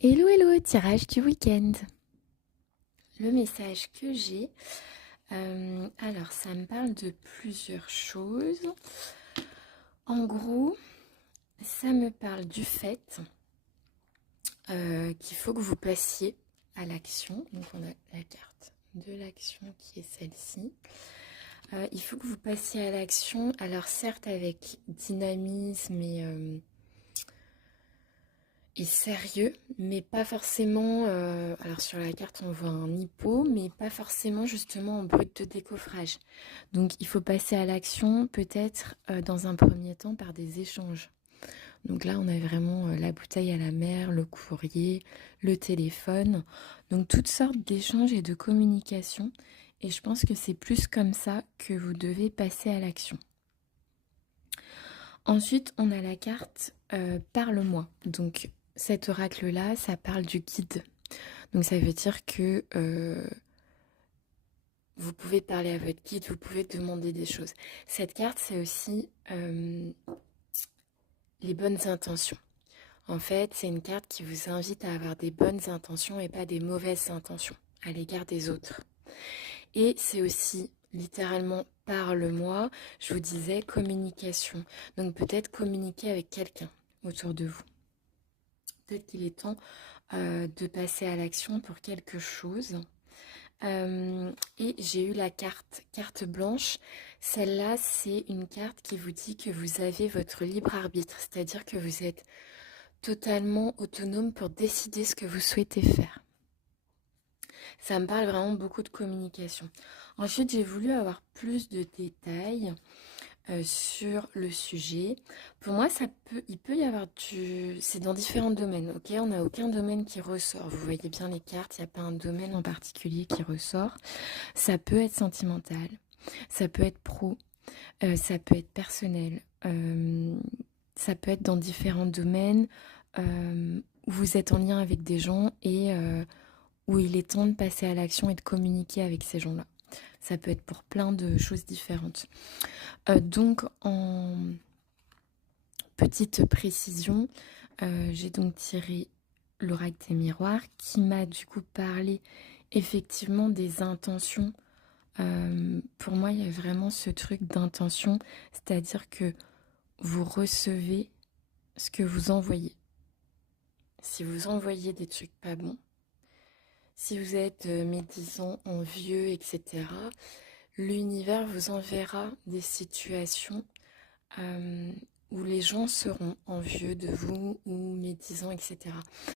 Hello, hello, tirage du week-end. Le message que j'ai, alors ça me parle de plusieurs choses. En gros, ça me parle du fait qu'il faut que vous passiez à l'action. Donc on a la carte de l'action qui est celle-ci. Il faut que vous passiez à l'action, alors certes avec dynamisme et sérieux, mais pas forcément. Alors sur la carte, on voit un hippo, mais pas forcément justement en brut de décoffrage. Donc il faut passer à l'action, peut-être dans un premier temps par des échanges. Donc là, on a vraiment la bouteille à la mer, le courrier, le téléphone. Donc toutes sortes d'échanges et de communication. Et je pense que c'est plus comme ça que vous devez passer à l'action. Ensuite, on a la carte Parle-moi. Donc cet oracle-là, ça parle du guide. Donc ça veut dire que vous pouvez parler à votre guide, vous pouvez demander des choses. Cette carte, c'est aussi les bonnes intentions. En fait, c'est une carte qui vous invite à avoir des bonnes intentions et pas des mauvaises intentions à l'égard des autres. Et c'est aussi littéralement parle-moi, je vous disais communication. Donc peut-être communiquer avec quelqu'un autour de vous. Peut-être qu'il est temps de passer à l'action pour quelque chose. Et j'ai eu la carte blanche. Celle-là, c'est une carte qui vous dit que vous avez votre libre arbitre, c'est-à-dire que vous êtes totalement autonome pour décider ce que vous souhaitez faire. Ça me parle vraiment beaucoup de communication. Ensuite, j'ai voulu avoir plus de détails sur le sujet. Pour moi, il peut y avoir c'est dans différents domaines, ok? On n'a aucun domaine qui ressort. Vous voyez bien les cartes, il n'y a pas un domaine en particulier qui ressort. Ça peut être sentimental, ça peut être pro, ça peut être personnel, ça peut être dans différents domaines où vous êtes en lien avec des gens et où il est temps de passer à l'action et de communiquer avec ces gens-là. Ça peut être pour plein de choses différentes. Donc, en petite précision, j'ai donc tiré l'oracle des miroirs qui m'a du coup parlé effectivement des intentions. Pour moi, il y a vraiment ce truc d'intention, c'est-à-dire que vous recevez ce que vous envoyez. Si vous envoyez des trucs pas bons, si vous êtes médisant, envieux, etc., l'univers vous enverra des situations où les gens seront envieux de vous ou médisants, etc.